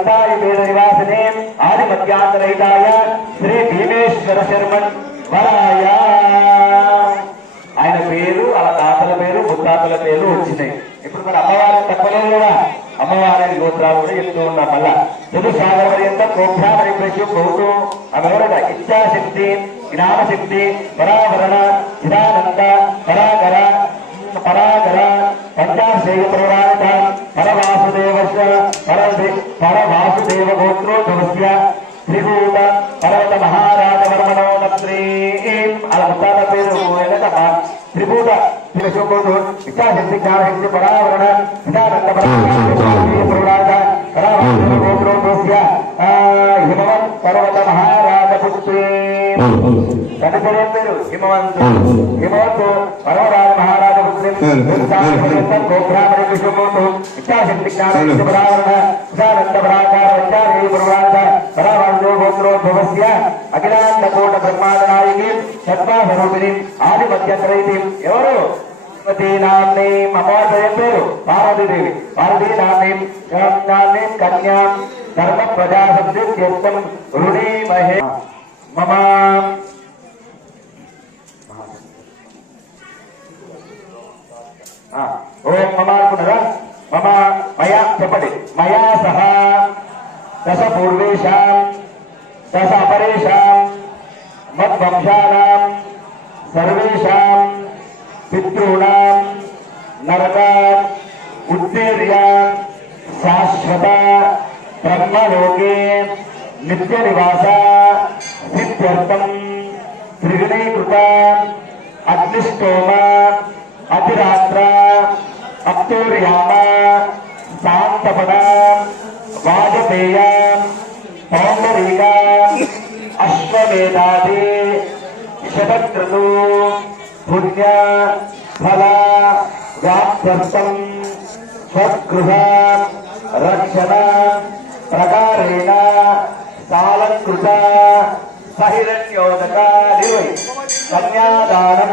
దంతాయి వేద నివాసనే ఆది మధ్యాంతరహితాయ శ్రీ భీమేశ్వర శర్మన్ వరాయ. ఆయన పేరు వాళ్ళ తాతల పేరు ముత్తాతల పేరు వచ్చినాయి. ఇప్పుడు మన అమ్మవారిని తప్పలేదు కదా. అమ్మవారి గోత్రాలు కూడా చెప్తూ ఉన్నాం మళ్ళా. తెలుగు సాగర పర్యంత ప్రోక్షామని ప్రశ్న కోరుతూ ఆమె ఇచ్చాశక్తి జ్ఞానశక్తి పరావరణ చిరానంద పరాగర పరాగర పంచాశేయ ప్రవరాత పరవాసుదేవస్య పరదే పరవాసుదేవ గోత్రోద్భవస్య త్రిభూత పర్వత మహారాజ వర్మణో నత్రీ అలా ముత్తాత పేరు త్రిభూత ఇచ్చాశక్తి జ్ఞానశక్తి పరావరణ పరవాసుదేవ గోత్రోద్భవస్య హిమవత్ పర్వత మహారాజ పుత్రీ కనుకనే పేరు హిమవంతు హిమవంతు పర్వరాజ మహారాజ అఖిలాండకూట గోబ్రాహ్మణ విశ్వకోటు ఇచ్చాశక్తి ఎవరు నామ్ని అమ్మవారి పేరు పార్వతీదేవి పార్వతీ నామ్ని నామ్ని ధర్మ ప్రజాసంధి రుణీ మహే మమ ఓం మమ అనుకున్నారా? మమ మయా చెప్పండి. మయా సహ దశ పూర్వేషాం దశ అపరేషాం మద్వంశానాం సర్వేషాం పితృణాం నరక ఉత్తీర్య శాశ్వత బ్రహ్మలోకే నిత్య నివాస సిద్ధ్యర్థం త్రిగుణీకృత అగ్నిష్టోమ అతిరాత్ర అప్తూర్యామ శాంతపద వాజపేయ పౌండరీక అశ్వమేధాది శతక్రతు పుణ్య ఫల వ్యాప్తం స్వగృహ రక్షణ ప్రకారేణ సాలంకృత సహిరణ్యోదక కన్యాదానం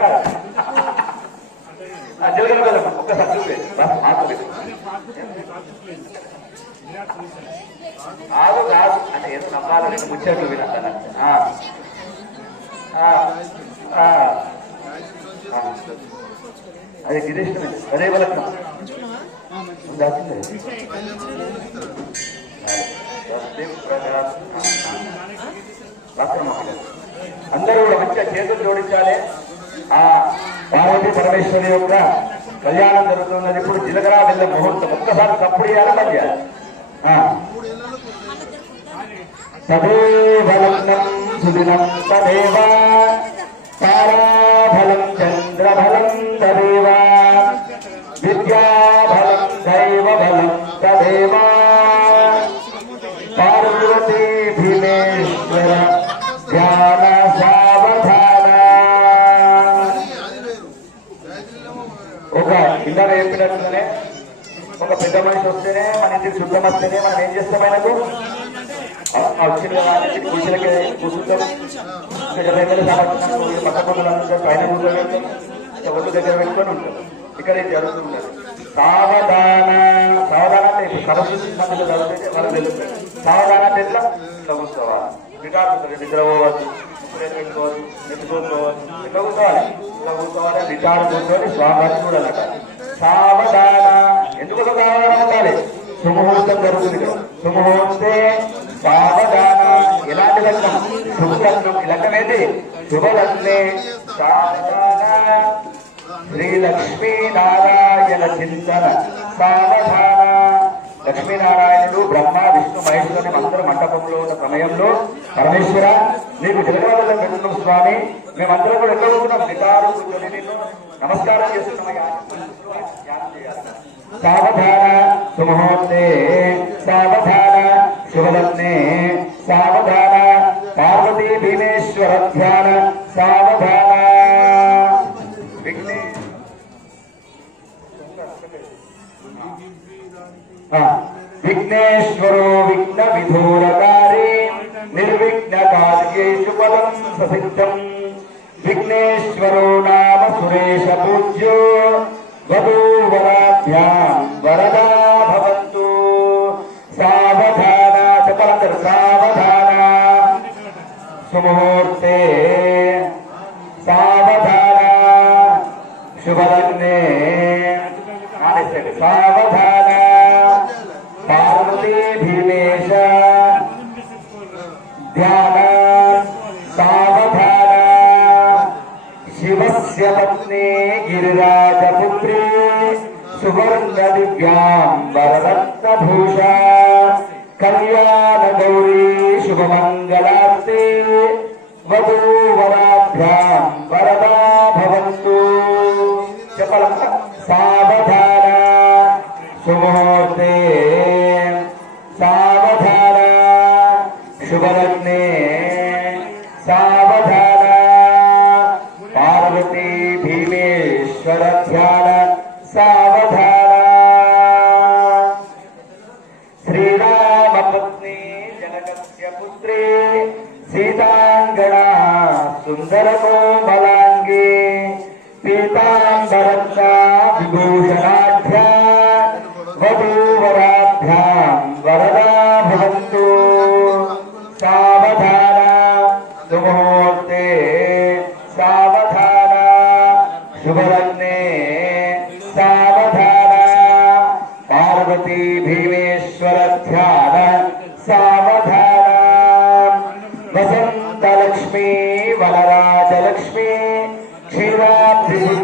కదా ఆగు కాదు అంటే ఏదో నమ్మాలని ముచ్చట్లు వినంటాను అదే గిరీష్ అదే వాళ్ళకి అందరూ కూడా మంచిగా చేతులు జోడించాలి. ఆ పార్వతీ పరమేశ్వరి యొక్క కళ్యాణం జరుగుతున్నది. ఇప్పుడు జీలకర్ర వెళ్ళే ముహూర్తం ఒక్కసారి తప్పుడు చేయాలి పని చేయాలి? ఆ. సుదినం తదేవ తారాఫలం పెద్ద మనిషి వస్తేనే మన ఇంటికి శుద్ధం వస్తేనే మనం ఏం చేస్తాం ఆయనకు? ఆ వచ్చిన వాళ్ళకి కూర్చులకి కూర్చుంటాం పక్క పక్కల పైన కూర్చోబెడతాం ఇక్కడ దగ్గర పెట్టుకొని ఉంటాం. ఇక్కడ ఇది జరుగుతున్నది సావధాన సావధాన అంటే ఇప్పుడు సరస్వతి చదివితే తెలుస్తుంది సావధాన అంటే ఎట్లా? ఇట్లా కూర్చోవాలి? రిటార్డు నిద్రపోవద్దు పెట్టుకోవద్దు కూర్చోవాలి? ఇట్లా కూర్చోవాలి? రిటార్డు కూర్చొని స్వామివారిని సావధాన ఎందుకు సావధానం ఉండాలి సుముహూర్తం జరుగుతుంది ఇక్కడ సుముహూర్తే సావధాన ఎలాంటి లగ్నం శుభలగ్నం లగ్నం ఏంటి? శుభలగ్నే సావధాన. శ్రీ లక్ష్మీ నారాయణ చింతన. సావధాన. లక్ష్మీనారాయణుడు బ్రహ్మ విష్ణు మహేశ్వరుని అందరూ మండపంలో ఉన్న సమయంలో పరమేశ్వర నీకు జగదాలలో పెట్టున్నాం స్వామి. మేమందరం కూడా ఎక్కడ ఉంటున్నాం నిటారు నమస్కారం చేస్తున్నాం ధ్యానం చేయాలి. సావధాన సుముహూర్తే శుభలగ్నే సావధాన పార్వతీ భీమేశ్వర ధ్యాన సావధాన విఘ్నే ఆ, విఘ్నేశ్వరో విఘ్న విధూరకారి నిర్విఘ్న కార్యేషు ఫలం ససిద్ధం విఘ్నేశ్వరో నామ సురేశ పూజ్యో వధూవరాభ్యాం వరదా భవంతు సావధాన చెప్పలందరూ సావధాన సుముహూర్తే సావధాన శుభలగ్నే ఆలస్యండి. సావధాన పార్వతీ భీమేశ ధ్యాన సావధాన శివస్య పత్ని గిరిరాజపుత్రి సువర్ణ దివ్యాం వరరత్నభూష కళ్యాణ గౌరీ శుభమంగళార్తి జనకస్య పుత్రి సీతాంగణా సుందరకోమలాంగి పీతాంబరంతా విభూషణాఢ్య వధూవరాభ్యాం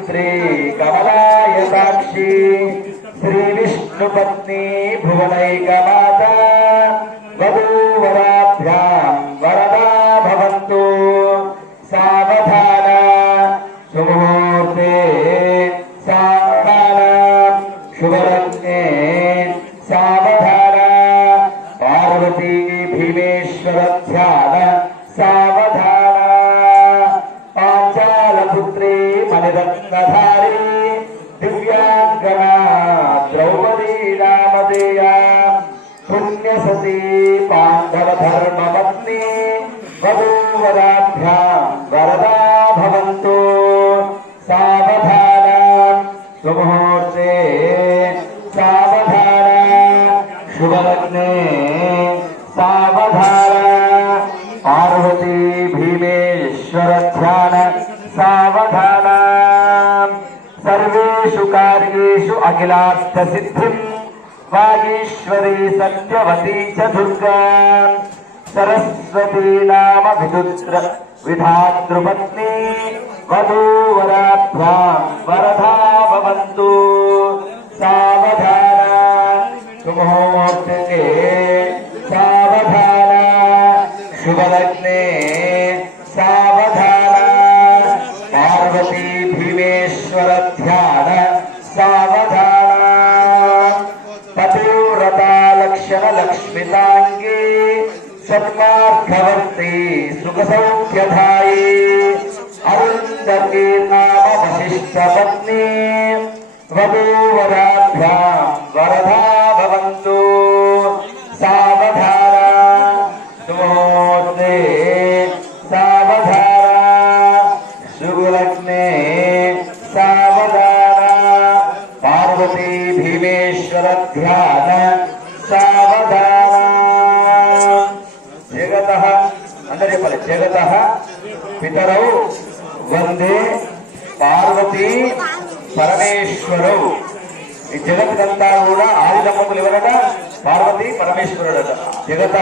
శ్రీ కమలాయ సాక్షి. శ్రీ విష్ణుపత్ని భువనైకమాత పుణ్యసతీ పాండవ ధర్మపత్ని వధూవరాభ్యాం వరదా భవంతు సావధాన సుముహూర్తే సావధాన శుభలగ్నే సావధాన పార్వతీ భీమేశ్వర ధ్యాన సావధాన సర్వేషు కార్యేషు అఖిలార్థ సిద్ధిం వాగీశ్వరీ సత్యవతీ చ దుర్గా సరస్వతీ నామ విదుత్ర విధాతృపత్ని వధూవరాభ్యాం వరదా భవంతు సావధాన సుముహూర్తే సావధాన శుభలగ్నే چار سکس پتنی ورد శంకరౌ వందే పార్వతి పరమేశ్వరౌ. ఈ జగత్తంతా కూడా ఆది దంపతులు ఎవరట? పార్వతి పరమేశ్వరుడట. జగత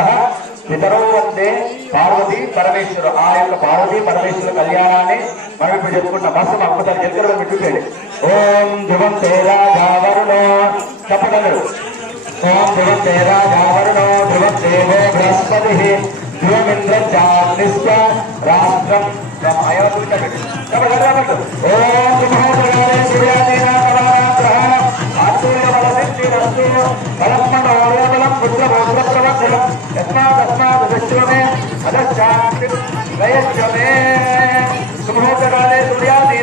పితరౌ వందే పార్వతి పరమేశ్వరు. ఆ యొక్క పార్వతి పరమేశ్వర కళ్యాణాన్ని మనం ఇప్పుడు చెప్పుకుంటాం మస్తు ఒక్కసారి జగన్ పెట్టుకోండి ఓం ధ్రువం తేరాజావరుణో చెప్పగలరు. ఓం ధ్రువం తేరాజావరుణో ధ్రువం దేవో బృహస్పతి. ధ్రువమింద్ర చాగ్నిస్వ రాష్ట్రం అయోధ్య చెప్పగలరు ఓం ధ్రువోపగారే సూర్యాదీనా కళాగ్రహణ ఆశ్చర్య బలసిద్ధిరస్తు బలమ్మనోయబలం పుత్ర పౌత్ర ప్రవచనం తస్మాత్ విశ్వమే అదశాంతి వయస్వమే సుముహూర్తకాలే సూర్యాదీన నవానాం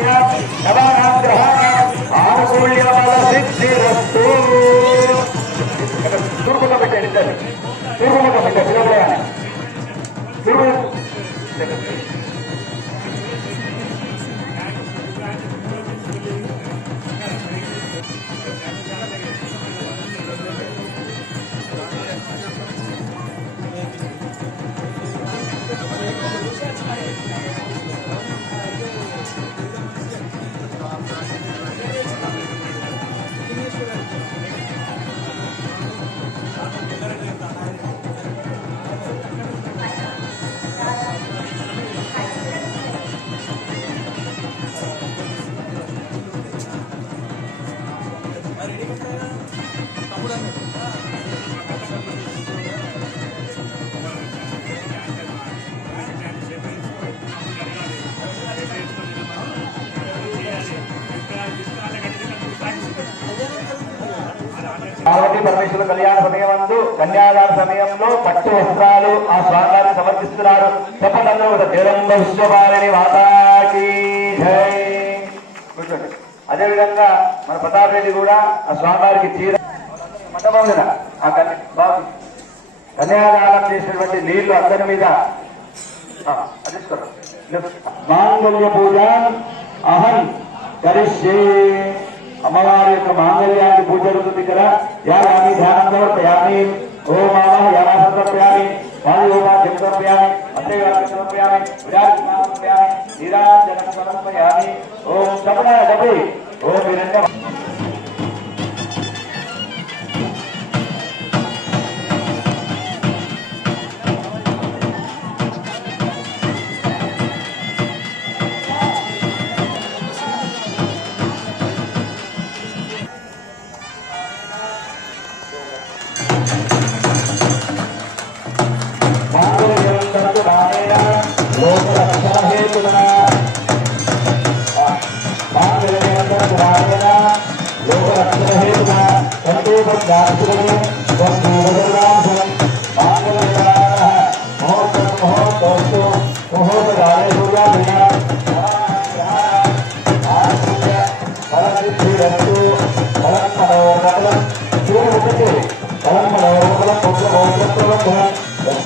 శివుడు కళ్యాణ సమయమందు కన్యాదాన సమయంలో పట్టు వస్త్రాలు ఆ స్వామివారిని సమర్పిస్తున్నారు. చెప్పండి అందరూ కూడా విశ్వవారిని మాతాకి జై. కూర్చోండి. అదేవిధంగా మన ప్రతాప్ రెడ్డి కూడా ఆ స్వామివారికి చీర మండపం కదా ఆ కన్య బాబు కన్యాదానం చేసినటువంటి నీళ్ళు అందరి మీద. ఆ, మాంగళ్య పూజ అహం కరిష్యే. అమ్మవారి యొక్క మాంగళ్యాన్ని పూజ జరుగుతుంది ఇక్కడ యామి ధ్యానం సమర్పయామి ఓమామ యామా సమర్పయామి వాయు ఓమాద్యం సమర్పయామి అత్తయ్య సమర్పయామి విరాట్ సమర్పయామి నీరాజనం సమర్పయామి ఓం శపణ డబి ఓం విరంగ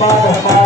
Father, Father.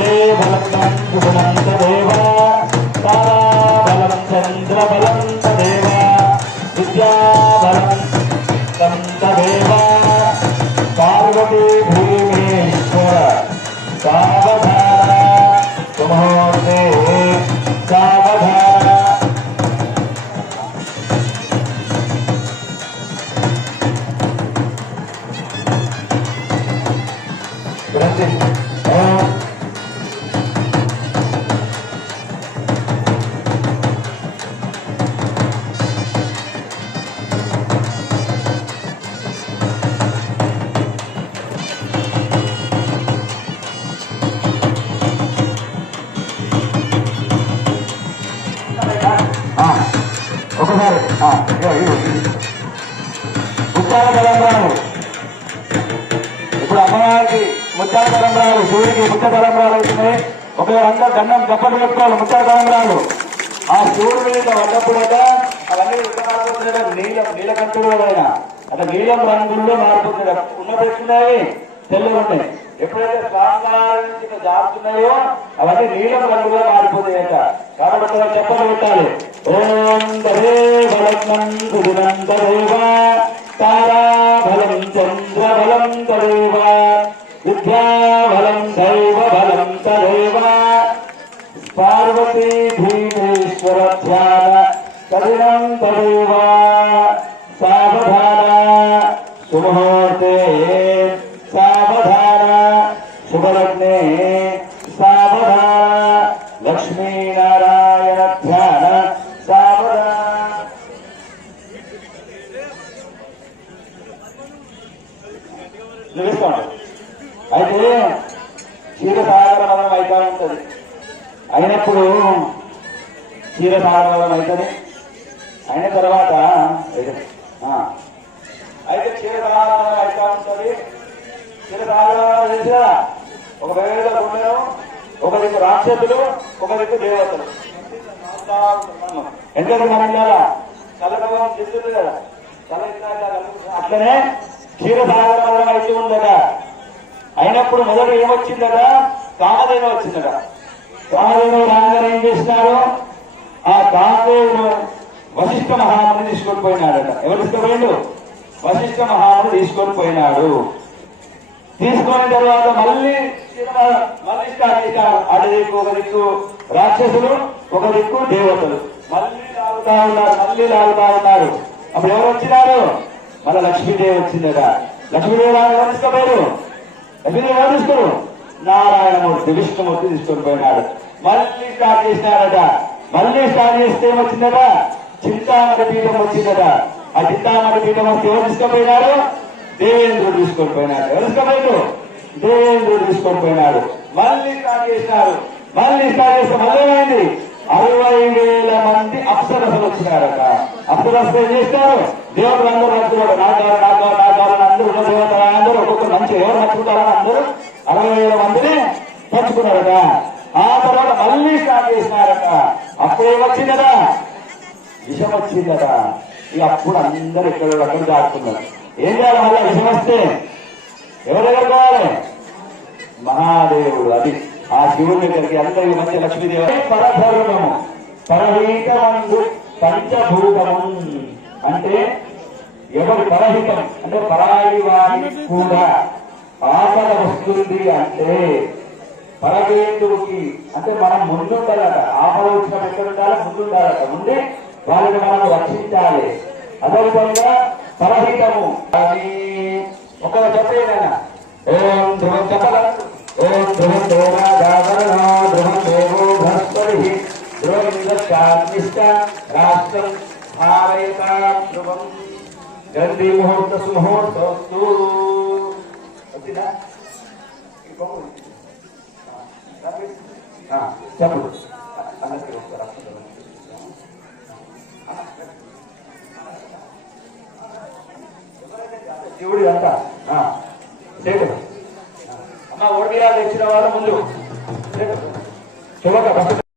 తదే బలం చంద్ర తారాబలం ముఖ్య తలంబరాలు అవుతున్నాయి. ఒకవేళ అందరూ దండం చప్పట్లు పెట్టుకోవాలి ముఖ్య తలంబరాలు. ఆ సూర్యుడు మీద పడ్డప్పుడు అవన్నీ ఎట్లా నీలం నీలకంఠుడు ఆయన అట్లా నీలం రంగుల్లో మారిపోతుంది ఉన్న పెట్టుకున్నాయి తెల్లగా ఉన్నాయి. ఎప్పుడైతే స్వామివారి దాటుతున్నాయో అవన్నీ నీలం రంగులో మారిపోతాయి అంట. కాబట్టి ఒకసారి చెప్పలు పెట్టాలి. ఓం దరే బలం సుదినంతరేవ తారా బలం చంద్ర బలం దైవ బలం తదేవ పార్వతీ భీమేశ్వర ధ్యాన కఠినం తదేవ సావధాన శుభముహూర్తే సావధాన శుభలగ్నే సావధాన లక్ష్మీనారాయణ ధ్యాన సావధాన నువ్వు వేసుకోండి అయితే క్షీరసాగర మదనం అయితా ఉంటుంది అప్పుడు క్షీరసాగర మదనం అవుతుంది అయిన తర్వాత అయితే క్షీరసాగర మదనం అయితా ఉంటుంది. క్షీరసాగర మదనం తెలిసినా ఒక వేద గుండెను ఒక దిక్కు రాక్షసులు ఒక దిక్కు దేవతలు. ఎందుకంటే మనం ఇలా చల్లభావం చెప్తుంది కదా. అట్లనే క్షీరసాగర మదనం అయితే ఉందట. అయినప్పుడు మొదట ఏమొచ్చిందట? కామధేను వచ్చిందట. కామధేను రాగానే ఏం చేసినారు ఆ కామధేను వశిష్ఠ మహాముని తీసుకొని పోయినాడట ఎవరు తీసుకుపోయిండు? వశిష్ఠ మహాముని తీసుకొని పోయినాడు. తీసుకున్న తర్వాత మళ్ళీ మళ్ళీ స్టార్ట్ చేశారు అటు ఒక దిక్కు రాక్షసులు ఒక దిక్కు దేవతలు. మళ్ళీ లాగుతా ఉన్నారు మళ్ళీ లాగుతా ఉన్నారు. అప్పుడు ఎవరు వచ్చినారు? మళ్ళీ లక్ష్మీదేవి వచ్చిందట. లక్ష్మీదేవి రాని ఎవరు తీసుకుపోయారు? లక్ష్మీదేవి ఎవరు తీసుకోరు నారాయణమూర్తి విష్ణుమూర్తి తీసుకొని పోయినాడు మళ్ళీ స్టార్ట్ చేసినారట. మళ్ళీ స్టార్ట్ చేస్తే ఏమొచ్చిందట? చింతామణి పీఠం వచ్చిందట. ఆ చింతామణి పీఠం వస్తే ఎవరు తీసుకుపోయినారు దేవేంద్రుడు తీసుకొని పోయినాడు ఎవరు తీసుకుపోయాడు దేవేంద్రుడు తీసుకొని పోయినాడు మళ్ళీ స్టార్ట్ చేసినారు. మళ్ళీ స్టార్ట్ చేస్తే మళ్ళీ ఏమైంది? అరవై వేల మంది అప్సరసలు వచ్చినారట. అప్సరసలు ఏం చేస్తారు? దేవుడు అందరూ నచ్చుకోడు నా కాదు నా అందరూ ఉన్న దేవతలు అందరూ ఒక్కొక్క మంచి ఎవరు నచ్చుకుంటారని అందరూ అరవై వేల మందిని పంచుకున్నారట ఆ తర్వాత మళ్ళీ స్టార్ట్ చేసినారట. అప్పుడేమొచ్చిందట విషం వచ్చిందట. ఇక అప్పుడు అందరు ఇక్కడ అక్కడ దాటుకున్నారు ఏం చేయాలి మళ్ళీ విషం వస్తే? ఎవరి దగ్గర పోవాలి? మహాదేవుడు. అది ఆ శివుడి దగ్గరికి అందరి మంచి లక్ష్మీదేవి. పరధర్మము. పరహీతమందు పంచభూతము. అంటే ఎవరు పరహితం? అంటే పరాయి వారి కూడా. ఆపద వస్తుంది అంటే పరగేందుకి అంటే మనం ముందుండాలట. ఆపద వచ్చిన ఎక్కడ ఉండాలి? ముందుండాలట. ఉండి వాళ్ళని మనం రక్షించాలి. అదేవిధంగా పరహితము. అని ఒక చెప్పేనైనా ఓం ధ్రువం చెప్పల ఓం ధ్రువం దేవాదావరణ ధ్రువం దేవో బృహస్పతి ధ్రువం రాష్ట్రం ధారయతా. ధ్రువం గంధి ముహూర్త సుముహూర్తస్తు వచ్చిందా ఆ, చెప్పు అంతా. సేటు అమ్మ ఓడియాలు ఇచ్చిన ముందు. శుభక